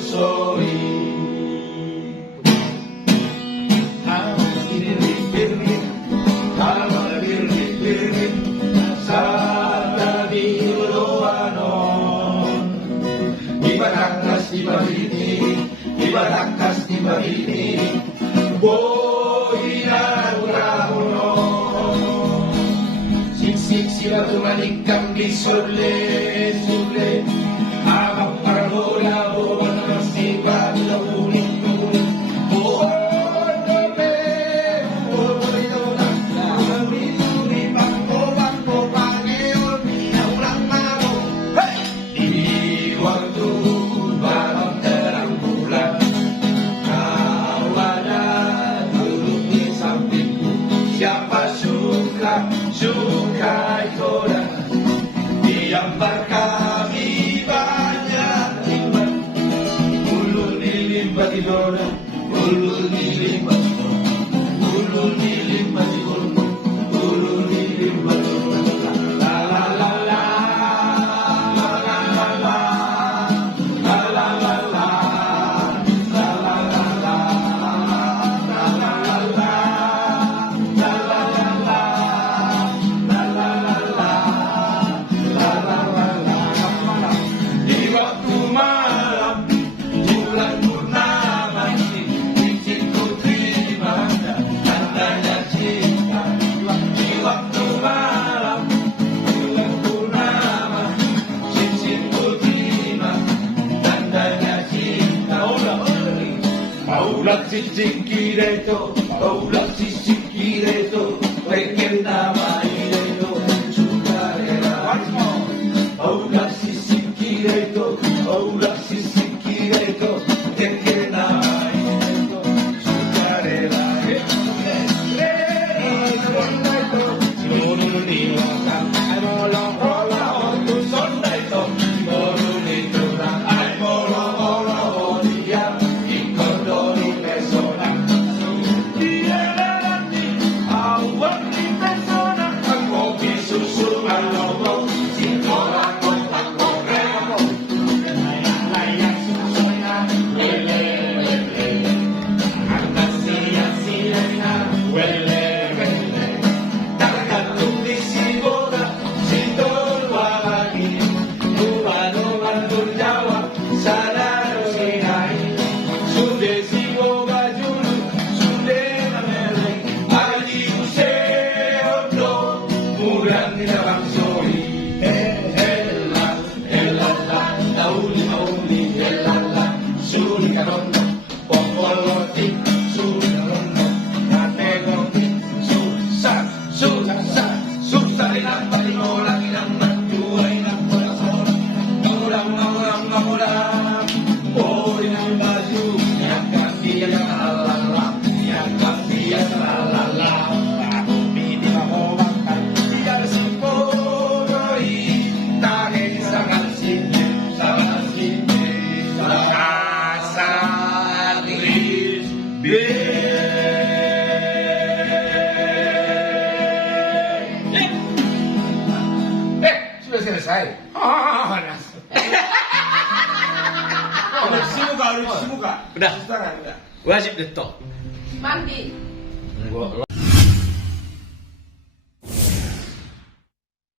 sorry. Ibarakas di ini, boy inaugurarono. Siksik sila tumalikang di sule, habang parabola o masibag na ulit-ulit. Suka ikolah diambar kami banyak limbah, ulun limbah di dona, ulun limbah di dona, ulun limbah di dona, ulun limbah di dona. La la la la, la la la la, la la la la, la la la la, la la la la. Aulah sisik kireto, aulah sisik kireto, pengen nama ireto, sukarela. Aulah sisik kireto, aulah sisik kireto, pengen nama ireto, sukarela. Sudah selesai. Udah. Wajib detok. Mandi. Enggak.